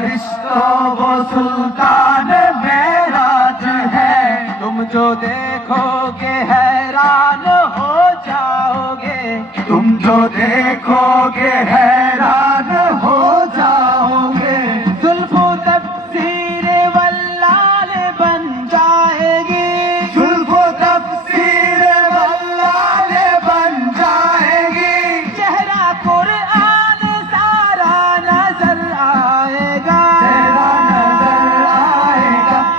रिश्तों वो सुल्तान मेराज है, तुम जो देखोगे हैरान हो जाओगे, तुम जो देखोगे हैरान हो जाओगे। जुल्फो तफसीर वल्लाल बन जाएगी, जुल्फो तफसीर वल्लाल बन जाएगी। चेहरा कुरान सारा नजर आएगा,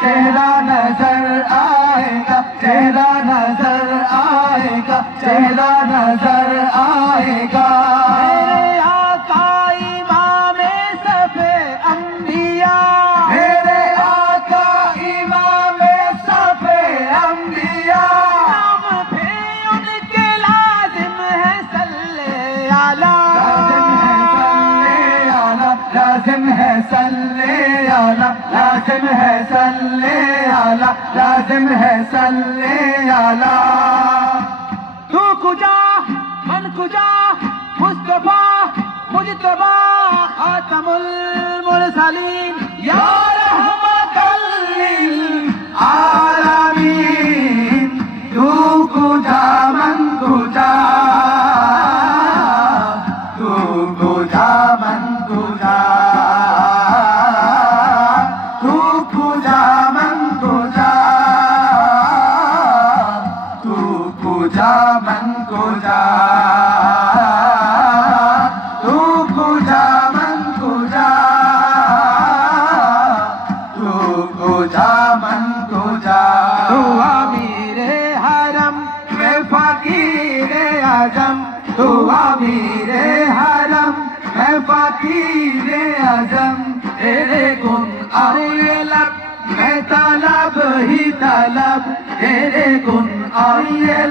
चेहरा नजर आएगा, चेहरा नजर आएगा, चेहरा नजर आएगा। मेरे आका इमामे सफे अंबिया, मेरे आका इमामे सफे अंबिया। नाम भी उनके लाजिम है सल्ले आला, लाजिम है सल्ले आला, लाजिम है सल्ले आला, लाजिम है सल्ले आला। तू कुजा मन कुजा मुस्तफा मुजतबा खातमुल मुरसलीन या रहमतल लिल आलमीन। तू कुजा मन कुजा, तू कुजा मन कुजा, तू कुजा मन कुजा, तू कुजा मन कुजा, तू कुजा मन कुजा, तू कुजा मन कुजा। तू अमीरे हरम में फकीरे आजम, तू अमीरे हरम मैं फकीरे आजम। तेरे गुण और लब मैं तलब ही तलब, तेरे गुण और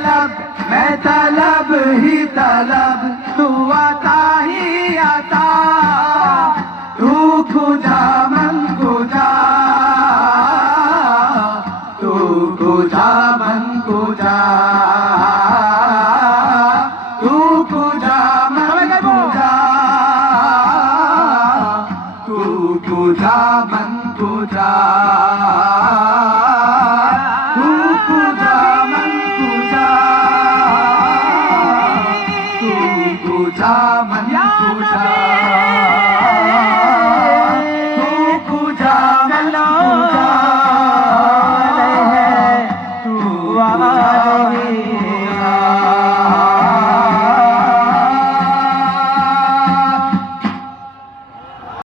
लब मैं तलब ही तलब। तू आता ही आता, तू खुदा मन खुदा, तू खुदा मन खुदा, तू खुदा मन खुदा, तू खुदा मन खुदा।